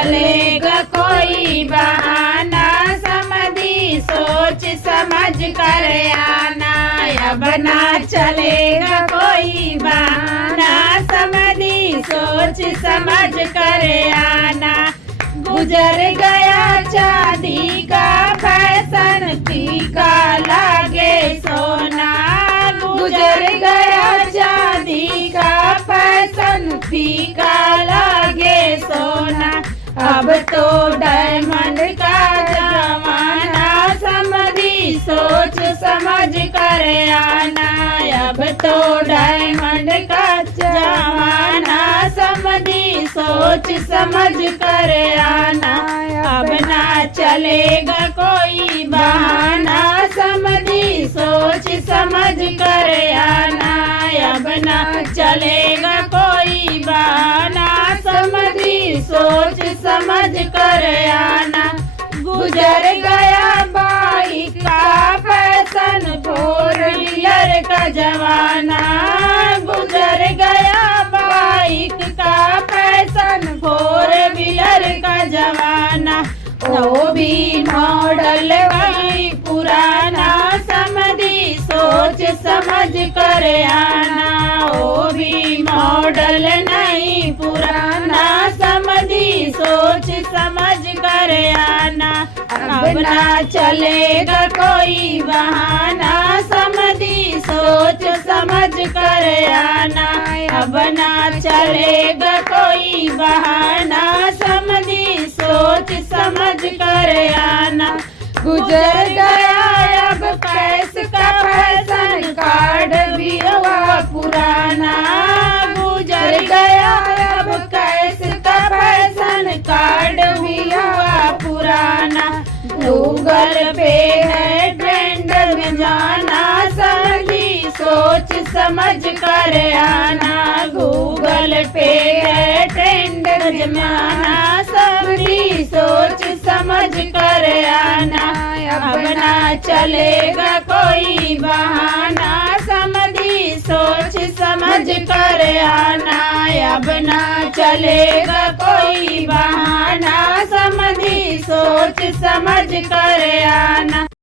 चलेगा कोई बहाना, समझी सोच समझ कर आना। अब ना चलेगा कोई बहाना, समझी सोच समझ कर आना। गुजर गया चांदी का फैशन, फीका लागे सोना। गुजर गया चांदी का फैशन, फीका लागे सोना। अब तो डायमंड का जमाना, समझी सोच समझ कर आना। अब तो डायमंड का जमाना, समझी सोच समझ कर आना। अब ना चलेगा कोई बहाना, समझी सोच समझ कर आना। अब ना चलेगा कोई बहाना, समझी सोच समझ कर आना। गुजर गया बाइक का फैशन, फोर व्हीलर का जमाना। गुजर गया बाइक का फैशन, फोर व्हीलर का जमाना। वो भी मॉडल वही पुराना, समझी सोच समझ कर आना। वो भी मॉडल नहीं पुराना, समझी सोच समझ कर आना। अब ना चलेगा कोई बहाना, समझी सोच समझ कर आना। अब ना चलेगा कोई बहाना, समझी सोच समझ कर आना। गुजर गया अब कैश का फैशन, कार्ड भी हुआ पुराना। गुजर गया अब कैश का फैशन, कार्ड भी हुआ पुराना। गूगल पे है ट्रेंड में जाना, समझी सोच समझ कर आना। गूगल पे है ट्रेंड में जाना, समझी सोच समझ कर आना। अब ना चलेगा कोई बहाना, समझी सोच समझ कर आना। अब ना चलेगा कोई बहाना, समझी सोच समझ कर आना।